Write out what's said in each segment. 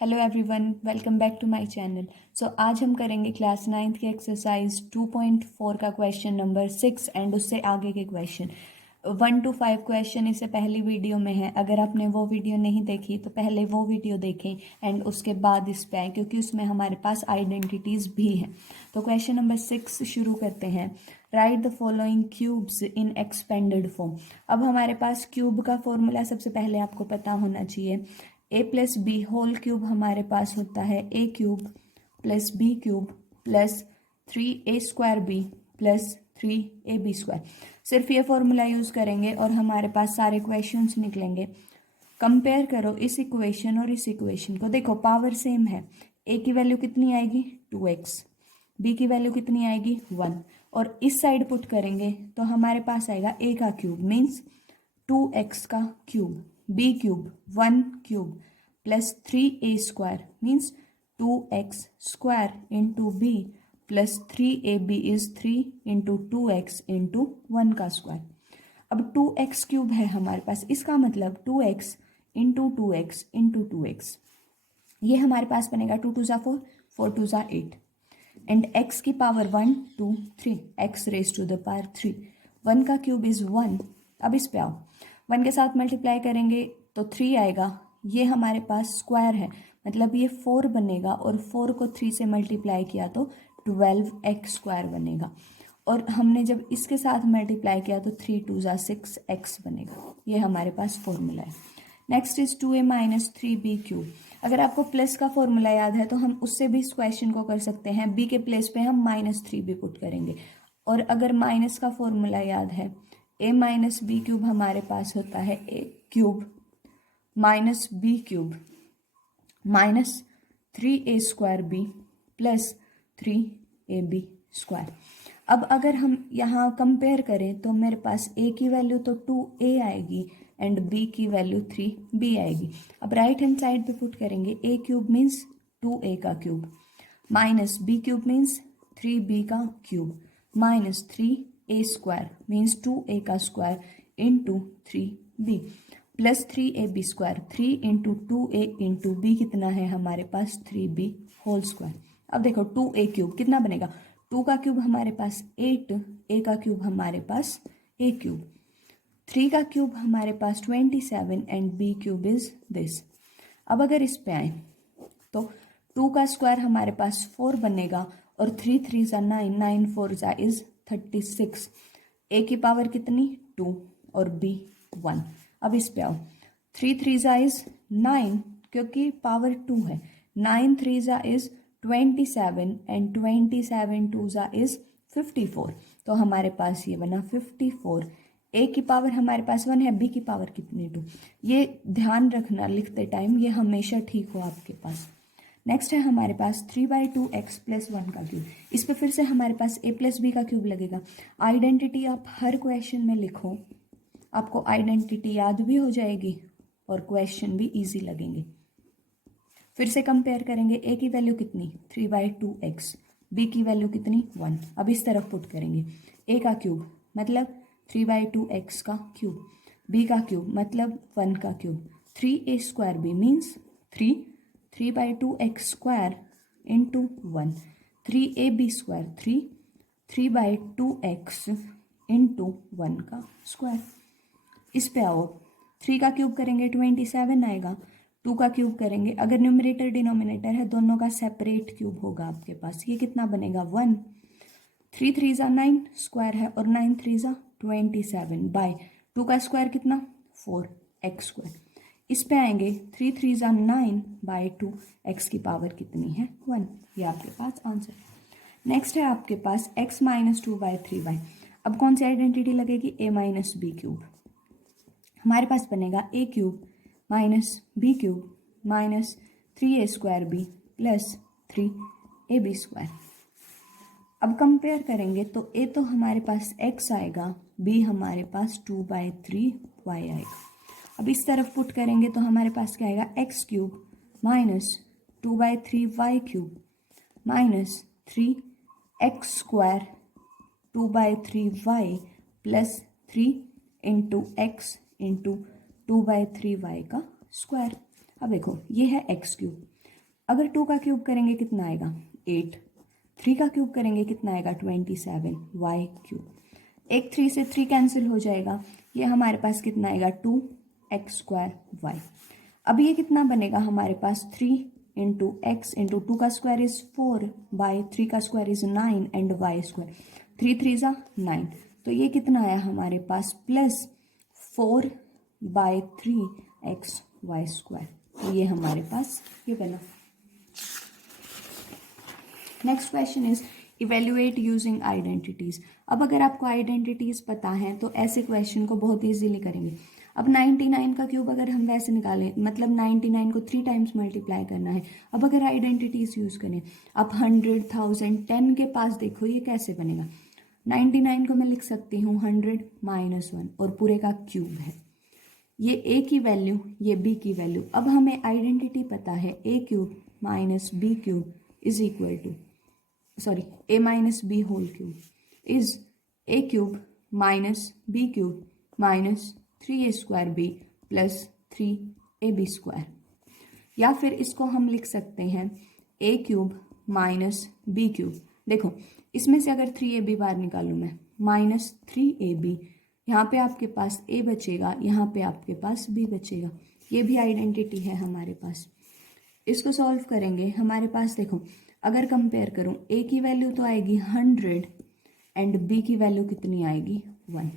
Hello everyone, welcome back to my channel. आज हम करेंगे क्लास 9th की एक्सरसाइज 2.4 का क्वेश्चन नंबर 6 एंड उससे आगे के क्वेश्चन 1 to 5 क्वेश्चन इससे पहली वीडियो में है। अगर आपने वो वीडियो नहीं देखी तो पहले वो वीडियो देखें एंड उसके बाद इस पे आए, क्योंकि उसमें हमारे पास आइडेंटिटीज़ भी हैं। तो क्वेश्चन नंबर 6 शुरू करते हैं। Right the following cubes in expanded form. अब हमारे पास क्यूब का फॉर्मूला सबसे पहले आपको पता होना चाहिए। a plus B whole cube हमारे पास होता है a cube plus B cube plus 3a² b plus 3ab²। सिर्फ ये फॉर्मूला यूज़ करेंगे और हमारे पास सारे क्वेश्चंस निकलेंगे। कंपेयर करो इस इक्वेशन और इस इक्वेशन को। देखो पावर सेम है। a की वैल्यू कितनी आएगी 2x, b की वैल्यू कितनी आएगी 1, और इस साइड पुट करेंगे तो हमारे पास आएगा a का क्यूब मीन्स 2x का cube, b cube 1 cube plus 3a² means 2x² into b plus 3ab is 3 into 2x into 1 का स्क्वायर। अब 2x क्यूब है हमारे पास, इसका मतलब 2x into 2x into 2x, ये हमारे पास बनेगा 2 2 4, 4 2 8 एंड x की power 1 2 3, x raise to the power 3। 1 का क्यूब इज 1। अब इस पे आओ, 1 के साथ मल्टीप्लाई करेंगे तो 3 आएगा। ये हमारे पास स्क्वायर है, मतलब ये 4 बनेगा और 4 को 3 से मल्टीप्लाई किया तो 12x² बनेगा। और हमने जब इसके साथ मल्टीप्लाई किया तो 3 2 6x बनेगा। ये हमारे पास फॉर्मूला है। Next is 2a minus 3b cube. अगर आपको प्लस का फॉर्मूला याद है तो हम उससे भी इस क्वेश्चन को कर सकते हैं। b के प्लेस पे हम -3b पुट करेंगे। और अगर माइनस का फॉर्मूला याद है, a माइनस बी क्यूब हमारे पास होता है a cube minus B cube minus 3a² b plus 3ab²। अब अगर हम यहाँ कंपेयर करें तो मेरे पास a की वैल्यू तो 2a आएगी एंड b की वैल्यू 3b आएगी। अब राइट हैंड साइड पे पुट करेंगे, a क्यूब मीन्स 2a का cube minus b cube means 3b का cube minus 3a² means 2a का square into 3b plus 3ab²। 3 into 2a into b कितना है हमारे पास 3b होल स्क्वायर। अब देखो 2a क्यूब कितना बनेगा, 2 का क्यूब हमारे पास 8, a का क्यूब हमारे पास a क्यूब, 3 का क्यूब हमारे पास 27 and b cube is this. अब अगर इस पे आए तो 2 का स्क्वायर हमारे पास 4 बनेगा और 3 3 9, 9 4 इज 36। a की पावर कितनी 2 और b 1। अब इस पे आओ, 3 3 इज 9 क्योंकि पावर 2 है, 9 3 इज 27 एंड 27 2 इज 54। तो हमारे पास ये बना 54। a की पावर हमारे पास 1 है, b की पावर कितनी 2। ये ध्यान रखना लिखते टाइम, ये हमेशा ठीक हो आपके पास। नेक्स्ट है हमारे पास 3/2x प्लस 1 का क्यूब। इस पे फिर से हमारे पास a प्लस बी का क्यूब लगेगा। आइडेंटिटी आप हर क्वेश्चन में लिखो, आपको आइडेंटिटी याद भी हो जाएगी और क्वेश्चन भी इजी लगेंगे। फिर से कंपेयर करेंगे, a की वैल्यू कितनी 3/2x, b की वैल्यू कितनी 1। अब इस तरफ पुट करेंगे, a का क्यूब मतलब 3/2x का क्यूब, b का क्यूब मतलब 1 का cube, 3a² b means 3/2x² into 1, 3ab², 3/2x into 1 का स्क्वायर। इस पे आओ, 3 का क्यूब करेंगे 27 आएगा, 2 का क्यूब करेंगे, अगर न्यूमरेटर डिनोमिनेटर है दोनों का सेपरेट क्यूब होगा आपके पास, ये कितना बनेगा 1। 3 3 9 स्क्वायर है और 9 3 27 बाय 2 का स्क्वायर कितना 4x²। इस पे आएंगे 3 3 9 बाय 2, x की पावर कितनी है 1। ये आपके पास आंसर है। नेक्स्ट है आपके पास x माइनस 2/3y। अब कौन सी आइडेंटिटी लगेगी, a माइनस बी क्यूब। हमारे पास बनेगा a cube minus b cube minus 3a² b plus 3ab²। अब कंपेयर करेंगे तो a तो हमारे पास x आएगा, b हमारे पास 2/3y आएगा। अब इस तरफ पुट करेंगे तो हमारे पास क्या आएगा, x cube minus 2/3y cube minus 3x² 2/3y plus 3 into x into 2/3y का स्क्वायर। अब देखो ये है x क्यूब, अगर 2 का क्यूब करेंगे कितना आएगा 8, 3 का क्यूब करेंगे कितना आएगा 27 वाई क्यूब। एक 3 से 3 कैंसिल हो जाएगा, ये हमारे पास कितना आएगा 2x² वाई। अब ये कितना बनेगा हमारे पास 3 इंटू एक्स इंटू 2 का स्क्वायर इज 4 बाई 3 का square is 9 and Y square 3 3 ज़ा 9, तो ये कितना आया हमारे पास प्लस 4 बाई 3x² तो ये हमारे पास ये बना। Next question is evaluate using identities. अब अगर आपको आइडेंटिटीज पता है तो ऐसे क्वेश्चन को बहुत इजीली करेंगे। अब 99 का क्यूब अगर हम वैसे निकालें, मतलब 99 को 3 टाइम्स मल्टीप्लाई करना है। अब अगर आइडेंटिटीज यूज करें, अब 100, 1000, 10 के पास देखो ये कैसे बनेगा। 99 को मैं लिख सकती हूँ 100 माइनस 1 और पूरे का क्यूब है। ये ए की वैल्यू, ये बी की वैल्यू। अब हमें आइडेंटिटी पता है A cube minus B cube is equal to a minus b whole cube is a cube minus b cube minus 3a square b plus 3ab square। या फिर इसको हम लिख सकते हैं a cube minus b cube. देखो इसमें से अगर 3ab बाहर निकालूं मैं माइनस 3ab, यहाँ पे आपके पास a बचेगा, यहाँ पे आपके पास b बचेगा। ये भी आइडेंटिटी है हमारे पास। इसको सॉल्व करेंगे हमारे पास देखो, अगर कंपेयर करूं a की वैल्यू तो आएगी 100 एंड b की वैल्यू कितनी आएगी 1।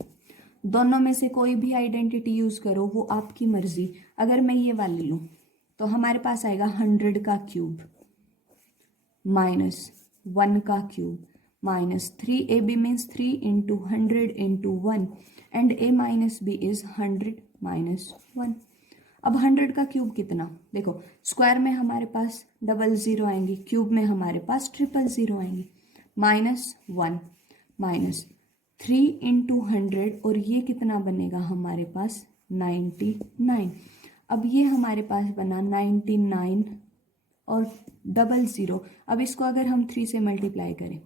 दोनों में से कोई भी आइडेंटिटी यूज करो, वो आपकी मर्जी। अगर मैं ये वाली लूं तो हमारे पास आएगा 100 का क्यूब माइनस 1 का cube minus 3ab means 3 into 100 into 1 and a minus b is 100 minus 1। अब 100 का क्यूब कितना, देखो स्क्वायर में हमारे पास 00 आएंगी, क्यूब में हमारे पास 000 आएंगी। माइनस 1 माइनस 3 इंटू 100 और ये कितना बनेगा हमारे पास 99। अब ये हमारे पास बना 99 और 00। अब इसको अगर हम 3 से मल्टीप्लाई करें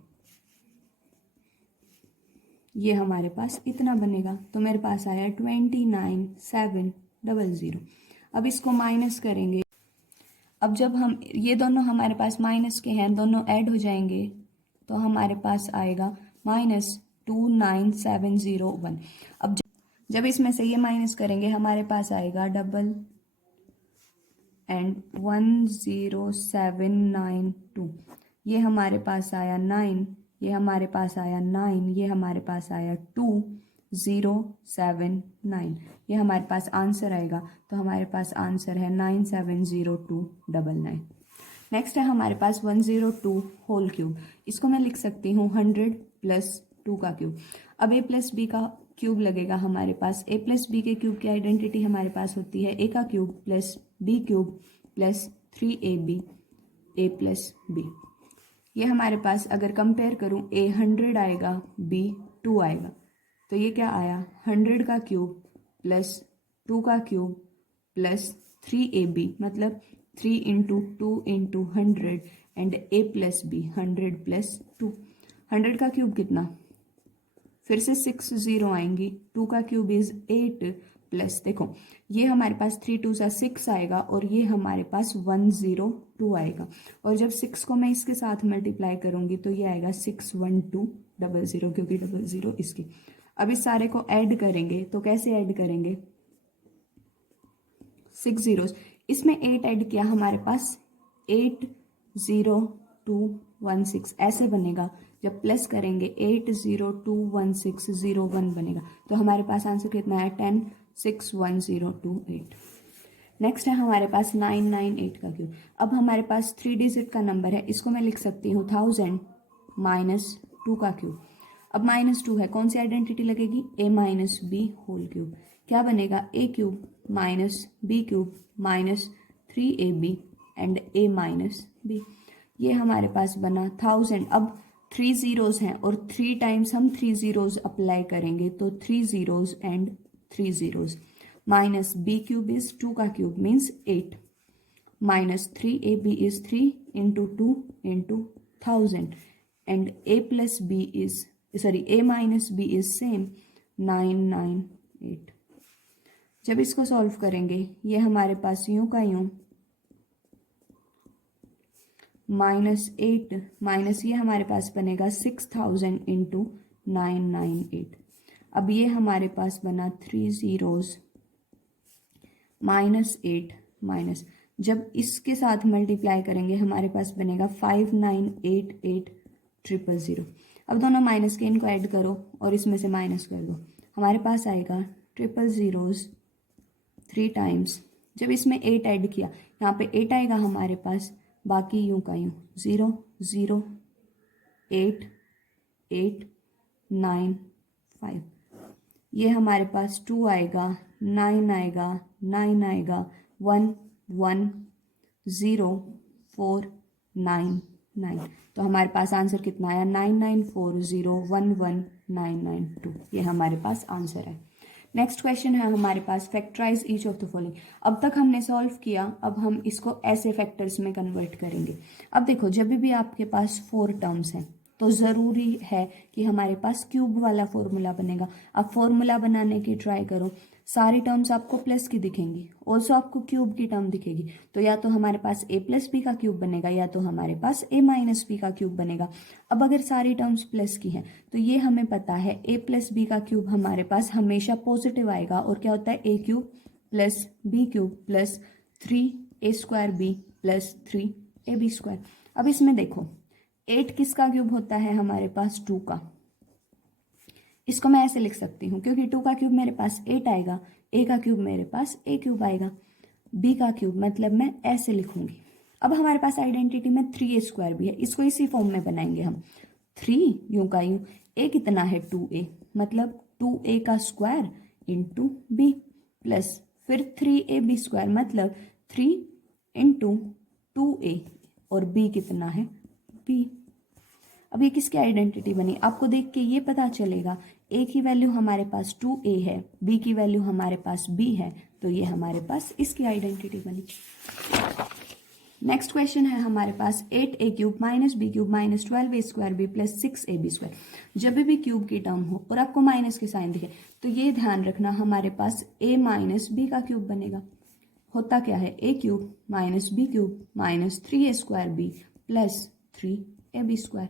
ये हमारे पास इतना बनेगा, तो मेरे पास आया 29700। अब इसको माइनस करेंगे। अब जब हम ये दोनों हमारे पास माइनस के हैं, दोनों ऐड हो जाएंगे तो हमारे पास आएगा माइनस 29701। अब जब इसमें से ये माइनस करेंगे हमारे पास आएगा 10792। ये हमारे पास आया 9, ये हमारे पास आया 9, ये हमारे पास आया 2079। ये हमारे पास आंसर आएगा, तो हमारे पास आंसर है 970299। नेक्स्ट है हमारे पास 102 होल क्यूब। इसको मैं लिख सकती हूँ 100 प्लस 2 का क्यूब। अब a प्लस बी का क्यूब लगेगा हमारे पास। a प्लस बी के क्यूब की आइडेंटिटी हमारे पास होती है a का cube plus b cube plus 3ab a plus B. ये हमारे पास अगर कंपेयर करूं a 100 आएगा b 2 आएगा, तो ये क्या आया 100 का क्यूब प्लस 2 का क्यूब प्लस 3ab, मतलब 3 into 2 into 100 and a plus B 100 plus 2। 100 का क्यूब कितना, फिर से 6 0 आएंगी, 2 का क्यूब इज 8 प्लस देखो ये हमारे पास 3 2 सा 6 आएगा और ये हमारे पास 102 आएगा। और जब 6 को मैं इसके साथ मल्टीप्लाई करूंगी तो ये आएगा 61200, क्योंकि 00 इसकी। अब इस सारे को ऐड करेंगे तो कैसे ऐड करेंगे, 6 zeros, इसमें 8 ऐड किया हमारे पास 80216 ऐसे बनेगा। जब प्लस करेंगे 8021601 बनेगा, तो हमारे पास आंसर कितना है 1061028। नेक्स्ट है हमारे पास 998 का क्यूब। अब हमारे पास 3 डिजिट का नंबर है, इसको मैं लिख सकती हूँ 1000 माइनस 2 का क्यूब। अब माइनस 2 है, कौन सी आइडेंटिटी लगेगी, a minus B whole cube. क्या बनेगा a cube minus B cube minus 3ab and a minus b। ये हमारे पास बना 1000। अब 3 zeros हैं और 3 टाइम्स हम 3 zeros अप्लाई करेंगे, तो 3 zeros and 3 zeros minus b cube is 2 का cube means 8 minus 3ab is 3 into 2 into 1000 and a plus b is a minus b is same 998। जब इसको सॉल्व करेंगे ये हमारे पास यूं का यूं -8 माइनस ये हमारे पास बनेगा 6000 इंटू 998। अब ये हमारे पास बना 3 zeros -8 माइनस, जब इसके साथ मल्टीप्लाई करेंगे हमारे पास बनेगा 5988,000। अब दोनों माइनस के इनको ऐड करो और इसमें से माइनस कर दो, हमारे पास आएगा 000 3 टाइम्स। जब इसमें 8 ऐड किया, यहाँ पे 8 आएगा हमारे पास, बाकी यूं का यूं 0 0 8 8 9 5। ये हमारे पास 2 आएगा, 9 आएगा, 9 आएगा, 1 1 0 4 9 9। तो हमारे पास आंसर कितना आया 9940119992। ये हमारे पास आंसर है। नेक्स्ट क्वेश्चन है हमारे पास factorize each of the following. अब तक हमने सॉल्व किया, अब हम इसको ऐसे फैक्टर्स में कन्वर्ट करेंगे। अब देखो, जब भी आपके पास 4 टर्म्स हैं तो ज़रूरी है कि हमारे पास क्यूब वाला फॉर्मूला बनेगा। अब फॉर्मूला बनाने की ट्राई करो, सारी टर्म्स आपको प्लस की दिखेंगी, ऑल्सो आपको क्यूब की टर्म दिखेगी। तो या तो हमारे पास a प्लस बी का क्यूब बनेगा या तो हमारे पास a माइनस बी का क्यूब बनेगा। अब अगर सारी टर्म्स प्लस की हैं तो ये हमें पता है a प्लस बी का क्यूब हमारे पास हमेशा पॉजिटिव आएगा, और क्या होता है a cube plus B cube plus 3a² plus 3ab²। अब इसमें देखो 8 किसका क्यूब होता है हमारे पास 2 का। इसको मैं ऐसे लिख सकती हूँ क्योंकि 2 का क्यूब मेरे पास 8 आएगा, a का क्यूब मेरे पास a क्यूब आएगा, b का क्यूब मतलब मैं ऐसे लिखूंगी। अब हमारे पास आइडेंटिटी में 3a² भी है, इसको इसी फॉर्म में बनाएंगे हम। 3 यूं का यूं, a कितना है 2a, मतलब 2a का स्क्वायर इंटू b प्लस फिर 3ab² मतलब 3 इंटू 2a और b कितना है b। अब ये किसकी आइडेंटिटी बनी, आपको देख के ये पता चलेगा a की वैल्यू हमारे पास 2a है, b की वैल्यू हमारे पास b है, तो ये हमारे पास इसकी आइडेंटिटी बनी। नेक्स्ट क्वेश्चन है हमारे पास 8a³ minus b³ minus 12a² plus 6ab²। जब भी क्यूब की टर्म हो और आपको माइनस के साइन दिखे तो ये ध्यान रखना हमारे पास a माइनस b का क्यूब बनेगा। होता क्या है a³ minus b³ minus 3a² plus 3ab²।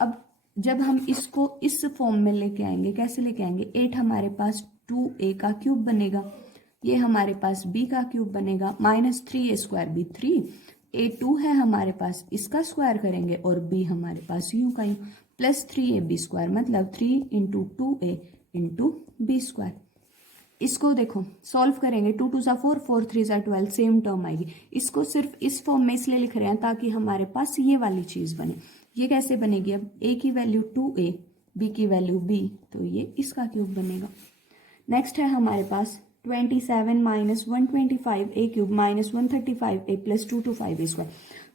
अब जब हम इसको इस फॉर्म में लेके आएंगे, कैसे लेके आएंगे, 8 हमारे पास 2a का क्यूब बनेगा, ये हमारे पास b का क्यूब बनेगा, माइनस 3a² 3a2 है हमारे पास, इसका स्क्वायर करेंगे और b हमारे पास यूं का यूं प्लस 3ab² मतलब 3 इंटू 2a इंटू b²। इसको देखो सॉल्व करेंगे, 2 2 4 4 3 12 सेम टर्म आएगी। इसको सिर्फ इस फॉर्म में इसलिए लिख रहे हैं ताकि हमारे पास ये वाली चीज़ बने। ये कैसे बनेगी, अब a की वैल्यू 2a, b की वैल्यू b, तो ये इसका क्यूब बनेगा। नेक्स्ट है हमारे पास 27 minus 125a³ minus 135a plus 225a²।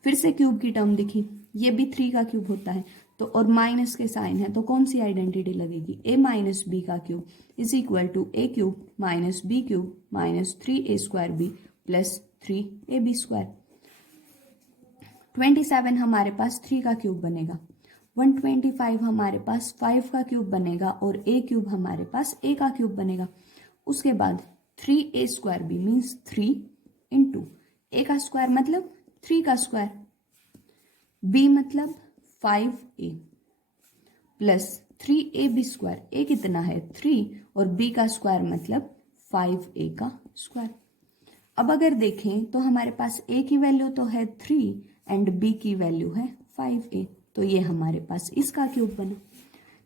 फिर से क्यूब की टर्म दिखी, ये भी 3 का क्यूब होता है तो, और माइनस के साइन है तो कौन सी आइडेंटिटी लगेगी, a माइनस b का cube is equal to a³ minus b³ minus 3a² plus 3ab²। 27 हमारे पास 3 का क्यूब बनेगा, 125 हमारे पास 5 का क्यूब बनेगा और a³ हमारे पास a का क्यूब बनेगा। उसके बाद 3a² मीन्स 3 इंटू a का स्क्वायर मतलब 3 का स्क्वायर, b मतलब 5a प्लस 3ab²। a कितना है 3 और b का स्क्वायर मतलब 5a का स्क्वायर। अब अगर देखें तो हमारे पास a की वैल्यू तो है 3 एंड b की वैल्यू है 5a, तो ये हमारे पास इसका क्यूब बना।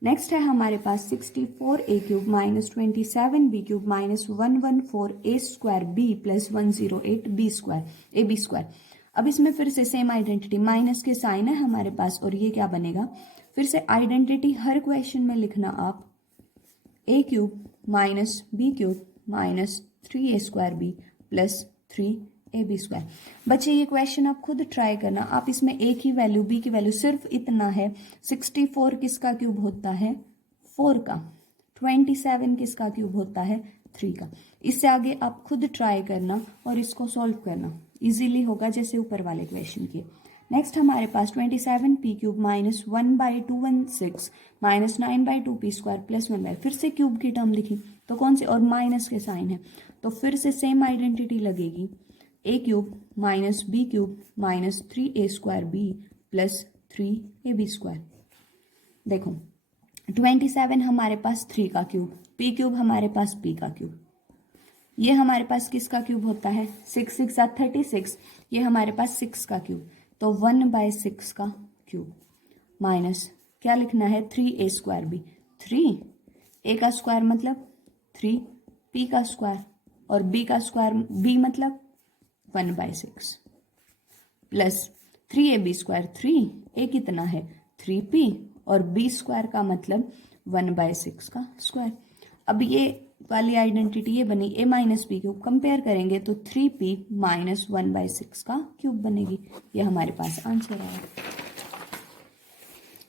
नेक्स्ट है हमारे पास 64a³ minus 27b³ minus 114a² plus 108b²। अब इसमें फिर से सेम आइडेंटिटी, माइनस के साइन है हमारे पास, और ये क्या बनेगा, फिर से आइडेंटिटी हर क्वेश्चन में लिखना आप, a³ minus b³ minus 3a² plus 3ab²। बच्चे ये क्वेश्चन आप खुद ट्राई करना, आप इसमें a की वैल्यू b की वैल्यू सिर्फ इतना है, 64 किसका क्यूब होता है 4 का, 27 किसका क्यूब होता है 3 का। इससे आगे आप खुद ट्राई करना और इसको सॉल्व करना, इजीली होगा जैसे ऊपर वाले क्वेश्चन किए। नेक्स्ट हमारे पास 27p³ minus 1/216 minus 9/2p² plus 1/, फिर से क्यूब की टर्म लिखी तो कौन सी, और माइनस के साइन है तो फिर से सेम आइडेंटिटी लगेगी, A cube minus B cube minus 3a² B plus 3ab square. देखो 27 हमारे पास 3 का क्यूब, p क्यूब हमारे पास p का क्यूब, ये हमारे पास किसका क्यूब होता है 6 6 36, ये हमारे पास 6 का क्यूब, तो 1/6 का क्यूब माइनस क्या लिखना है 3a² b, 3 a का स्क्वायर मतलब 3 p का स्क्वायर और b का स्क्वायर b मतलब 1/6 प्लस 3ab², 3 a कितना है 3p और b स्क्वायर का मतलब 1/6 का स्क्वायर। अब ये वाली आइडेंटिटी ये बनी a minus P cube, compare करेंगे तो 3p माइनस 1/6 का क्यूब बनेगी। ये हमारे पास आंसर आया।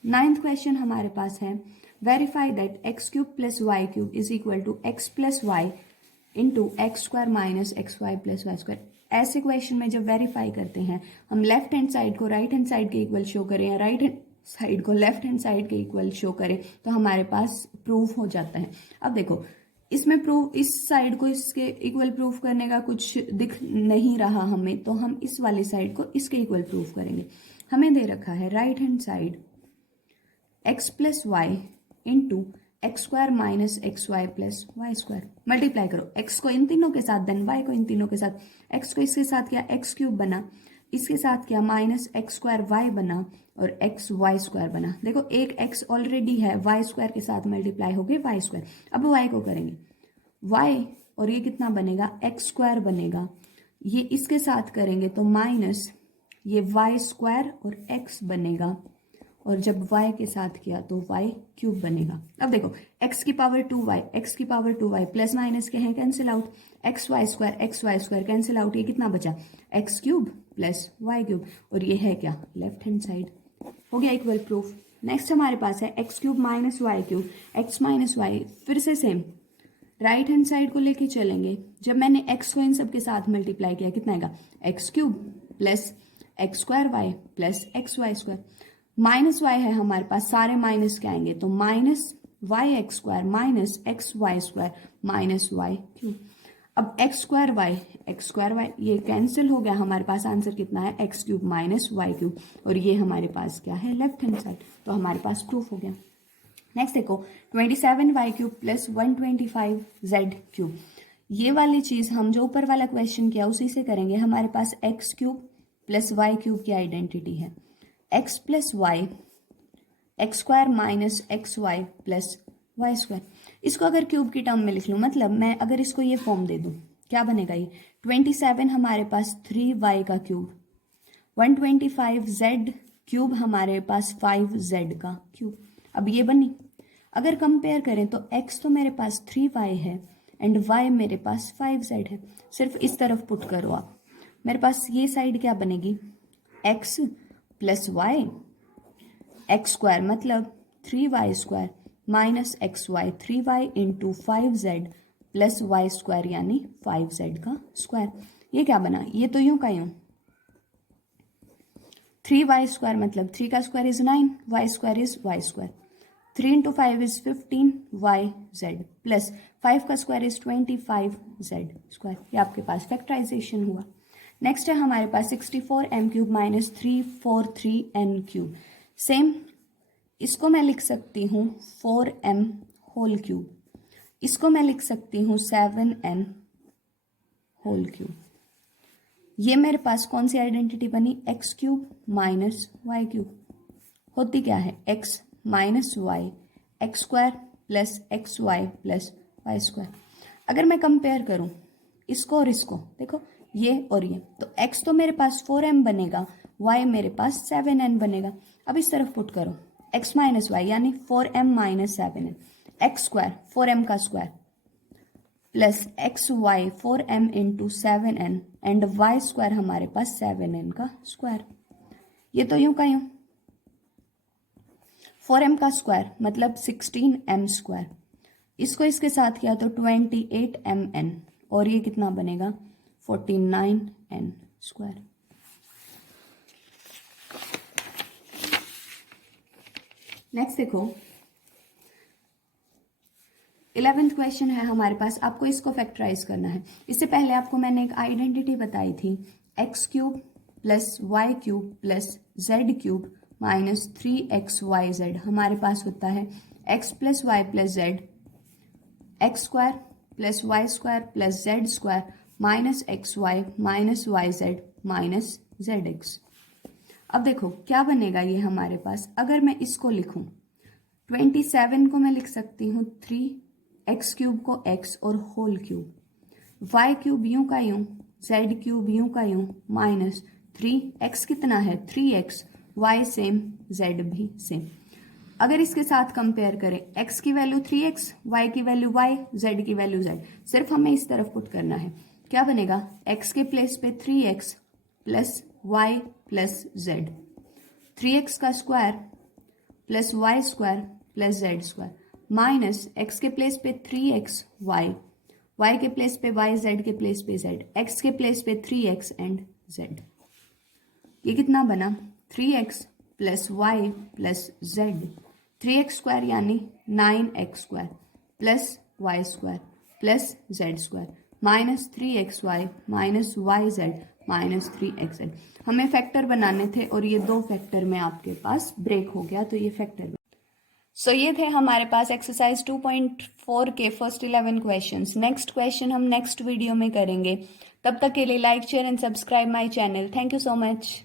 9th क्वेश्चन हमारे पास है verify that x³ plus Y cube is equal to x plus Y into x² minus XY plus y²। ऐसे क्वेश्चन में जब वेरीफाई करते हैं हम लेफ्ट हैंड साइड को राइट हैंड साइड के इक्वल शो करें या राइट हैंड साइड को लेफ्ट हैंड साइड के इक्वल शो करें तो हमारे पास प्रूफ हो जाता है। अब देखो इसमें प्रूफ इस साइड को इसके इक्वल प्रूफ करने का कुछ दिख नहीं रहा हमें, तो हम इस वाली साइड को इसके इक्वल प्रूफ करेंगे। हमें दे रखा है right hand side x plus Y into x² minus XY plus y²। Multiply करो x को इन तीनों के साथ देन y को इन तीनों के साथ, x को इसके साथ किया x³ बना, इसके साथ किया माइनस x² y बना और XY² बना। देखो एक x ऑलरेडी है, y² के साथ मल्टीप्लाई हो गए y²। अब y को करेंगे y और ये कितना बनेगा x² बनेगा, ये इसके साथ करेंगे तो माइनस ये y² और x बनेगा और जब y के साथ किया तो y³ बनेगा। अब देखो x की पावर 2y, x की पावर 2y प्लस माइनस के हैं cancel out, XY² cancel out, ये कितना बचा x³ प्लस y³ और ये है क्या लेफ्ट हैंड साइड। हो गया इक्वल प्रूफ। नेक्स्ट हमारे पास है x³ minus y³, x minus y, फिर से सेम राइट हैंड साइड को लेके चलेंगे। जब मैंने x को इन सब के साथ मल्टीप्लाई किया कितना आएगा x³ plus x² plus XY²। Minus y है हमारे पास, सारे माइनस के आएंगे तो minus yx² minus XY² minus y³। अब x² ये कैंसिल हो गया, हमारे पास आंसर कितना है x³ माइनस y³ और ये हमारे पास क्या है लेफ्ट हैंड साइड, तो हमारे पास प्रूफ हो गया। नेक्स्ट देखो 27y³ प्लस 125z³, ये वाली चीज हम जो ऊपर वाला क्वेश्चन किया उसी से करेंगे। हमारे पास x³ प्लस y³ की आइडेंटिटी है x plus Y x² minus XY plus y²। इसको अगर क्यूब की टर्म में लिख लूँ, मतलब मैं अगर इसको ये फॉर्म दे दूँ क्या बनेगा ये 27 हमारे पास 3y का क्यूब, 125z³ हमारे पास 5z का क्यूब। अब ये बनी, अगर कंपेयर करें तो x तो मेरे पास 3y है एंड y मेरे पास 5z है। सिर्फ इस तरफ पुट करो आप, मेरे पास ये साइड क्या बनेगी x प्लस वाई x² मतलब 3y² minus XY 3y into 5z plus y² यानी 5z का स्क्वायर। ये क्या बना, ये तो यूं का यूं 3y² मतलब 3 का square is 9, y² is y², 3 into 5 is 15yz plus 5 का स्क्वायर इज 25z²। ये आपके पास फैक्टराइजेशन हुआ। नेक्स्ट है हमारे पास 64m³ माइनस 343n³। सेम इसको मैं लिख सकती हूँ 4m होल क्यूब, इसको मैं लिख सकती हूँ 7n होल क्यूब। ये मेरे पास कौन सी आइडेंटिटी बनी x³ माइनस y³ होती क्या है x minus Y x² plus XY plus y²। अगर मैं कंपेयर करूँ इसको और इसको, देखो ये और ये, तो x तो मेरे पास 4m बनेगा, y मेरे पास 7n बनेगा। अब इस तरफ पुट करो x माइनस वाई यानी 4m minus 7n, x² 4m का square plus XY 4m into 7n and y² हमारे पास 7n का स्क्वायर। ये तो यूं का यूं 4m का स्क्वायर मतलब 16m², इसको इसके साथ किया तो 28mn और ये कितना बनेगा 49n²। नेक्स्ट देखो 11th क्वेश्चन है हमारे पास, आपको इसको फैक्टराइज करना है। इससे पहले आपको मैंने एक आइडेंटिटी बताई थी, X cube plus Y cube plus Z cube minus 3xyz हमारे पास होता है X plus Y plus Z X square plus Y square plus Z square minus X Y minus Y Z minus Z X. अब देखो क्या बनेगा ये हमारे पास, अगर मैं इसको लिखूं 27 को मैं लिख सकती हूँ 3x क्यूब को x और होल क्यूब, y क्यूब यूं का यूं, z क्यूब यूं का यूं माइनस 3x कितना है 3x, y सेम z भी सेम। अगर इसके साथ कंपेयर करें x की वैल्यू 3x, y की वैल्यू y, z की वैल्यू z, सिर्फ हमें इस तरफ पुट करना है। क्या बनेगा, x के प्लेस पे 3x plus y plus z, 3x का square plus Y square plus Z square minus X के प्लेस पे 3x y, y के प्लेस पे y, z के प्लेस पे z, x के प्लेस पे 3x एंड z। ये कितना बना 3x plus Y plus Z, 3x square यानी 9x square plus Y square plus Z square minus 3xy minus Y Z minus 3xz। हमें factor बनाने थे और ये दो फैक्टर में आपके पास ब्रेक हो गया, तो ये फैक्टर सो ये थे हमारे पास एक्सरसाइज 2.4 के फर्स्ट 11 क्वेश्चंस। नेक्स्ट क्वेश्चन हम नेक्स्ट वीडियो में करेंगे। तब तक के लिए like share and subscribe my channel. Thank you so much.